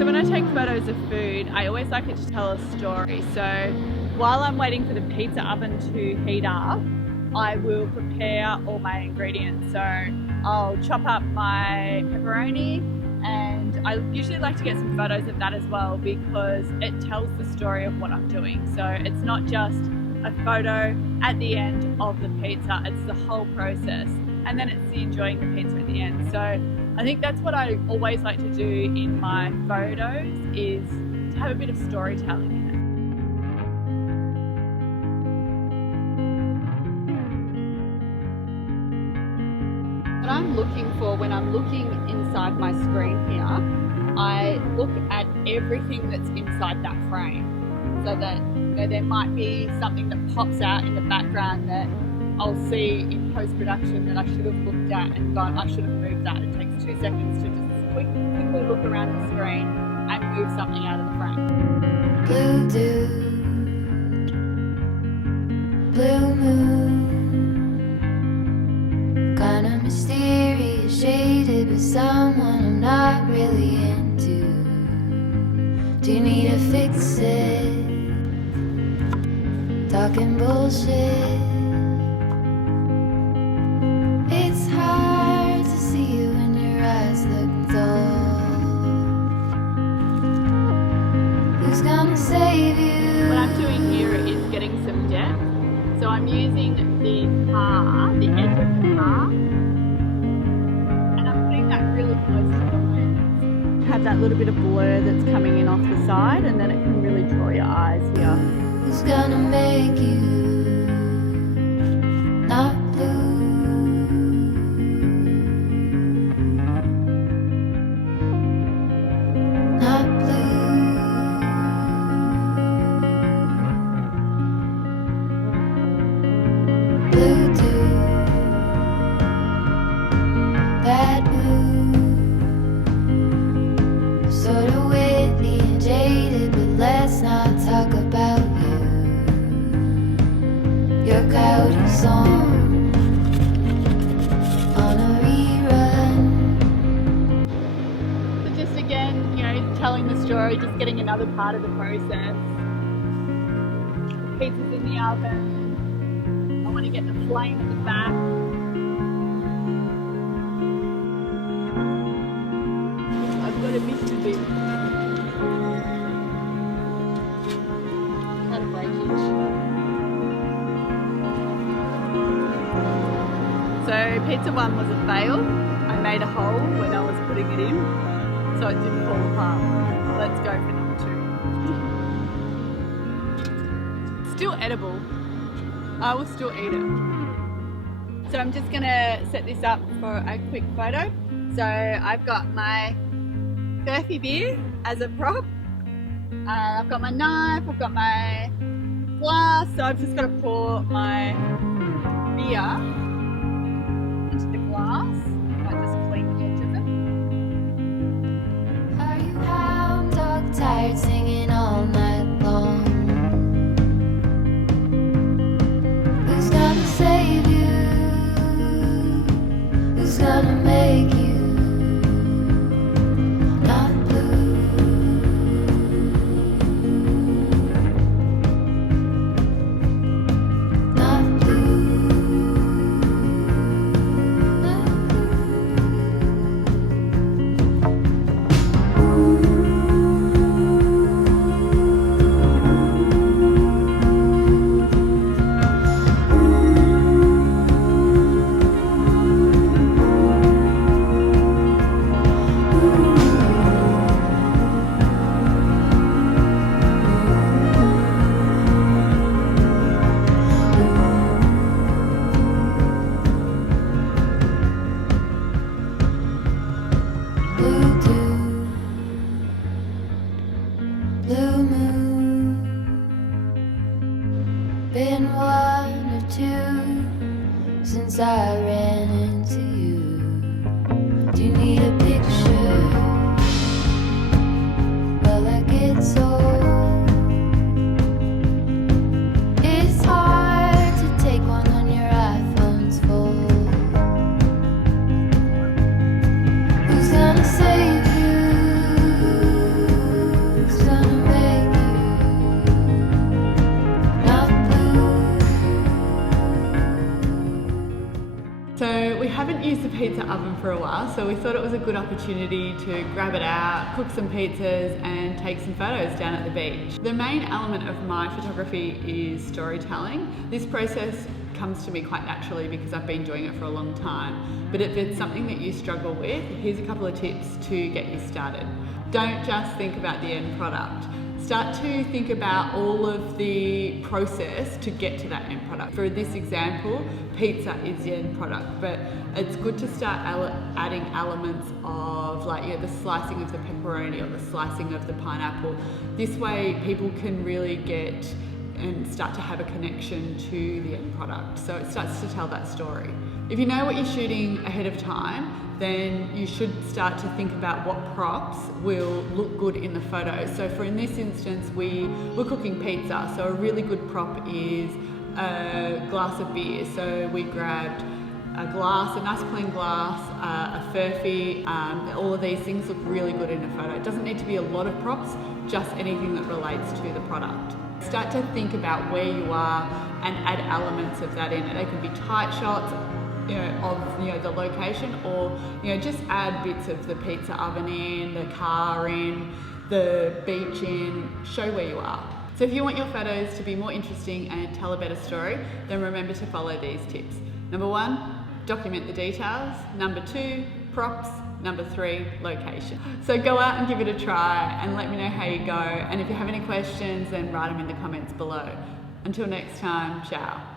So when I take photos of food, I always like it to tell a story. So while I'm waiting for the pizza oven to heat up, I will prepare all my ingredients. So I'll chop up my pepperoni, and I usually like to get some photos of that as well because it tells the story of what I'm doing. So it's not just a photo at the end of the pizza, it's the whole process. And then it's the enjoying the pizza at the end. So I think that's what I always like to do in my photos, is to have a bit of storytelling in it. What I'm looking for when I'm looking inside my screen here, I look at everything that's inside that frame. So that there might be something that pops out in the background that I'll see in post-production that I should have looked at and gone, I should have moved that. It takes 2 seconds to just quickly look around the screen and move something out of the frame. Blue dude, blue moon, kinda mysterious, shaded with someone I'm not really into. Do you need to fix it? Talking bullshit. It's hard to see you when your eyes look dull. Who's gonna save you? What I'm doing here is getting some depth. So I'm using the car, the edge of the car, and I'm putting that really close to the lens. Have that little bit of blur that's coming in off the side, and then it can really draw your eyes here. Who's gonna make you not blue? Not blue. Blue dude, that blue, sorta witty and jaded, but let's not talk about your coyote song on a rerun. So just again, telling the story, just getting another part of the process. Pizza's in the oven. I want to get the flame at the back. I've got a Mr. Big. Kind of breakage. So pizza 1 was a fail. I made a hole when I was putting it in, so it didn't fall apart. Let's go for number 2. Still edible. I will still eat it. So I'm just gonna set this up for a quick photo. So I've got my Furphy beer as a prop. I've got my knife, I've got my glass, so I've just got to pour my beer into the glass. I just clean the edge of it. Are you hound dog tired singing all night long? Who's gonna save you? Who's gonna make you not blue? Not blue. Not blue dew, blue moon, been 1 or 2 since I ran into you. Do you need a picture? Well, that gets old. It's hard to take one when your iPhone's full. Who's gonna save you? used the pizza oven for a while, so we thought it was a good opportunity to grab it out, cook some pizzas and take some photos down at the beach. The main element of my photography is storytelling. This process comes to me quite naturally because I've been doing it for a long time. But if it's something that you struggle with, here's a couple of tips to get you started. Don't just think about the end product. Start to think about all of the process to get to that end product. For this example, pizza is the end product, but it's good to start adding elements of the slicing of the pepperoni or the slicing of the pineapple. This way people can really get and start to have a connection to the end product. So it starts to tell that story. If you know what you're shooting ahead of time, then you should start to think about what props will look good in the photo. So in this instance, we're cooking pizza. So a really good prop is a glass of beer. So we grabbed a glass, a nice plain glass, a furphy, all of these things look really good in a photo. It doesn't need to be a lot of props, just anything that relates to the product. Start to think about where you are and add elements of that in. They can be tight shots, of the location, or just add bits of the pizza oven in, the car in, the beach in, show where you are. So if you want your photos to be more interesting and tell a better story, then remember to follow these tips. Number 1, document the details. Number 2, props. Number 3, location. So go out and give it a try and let me know how you go. And if you have any questions, then write them in the comments below. Until next time, ciao.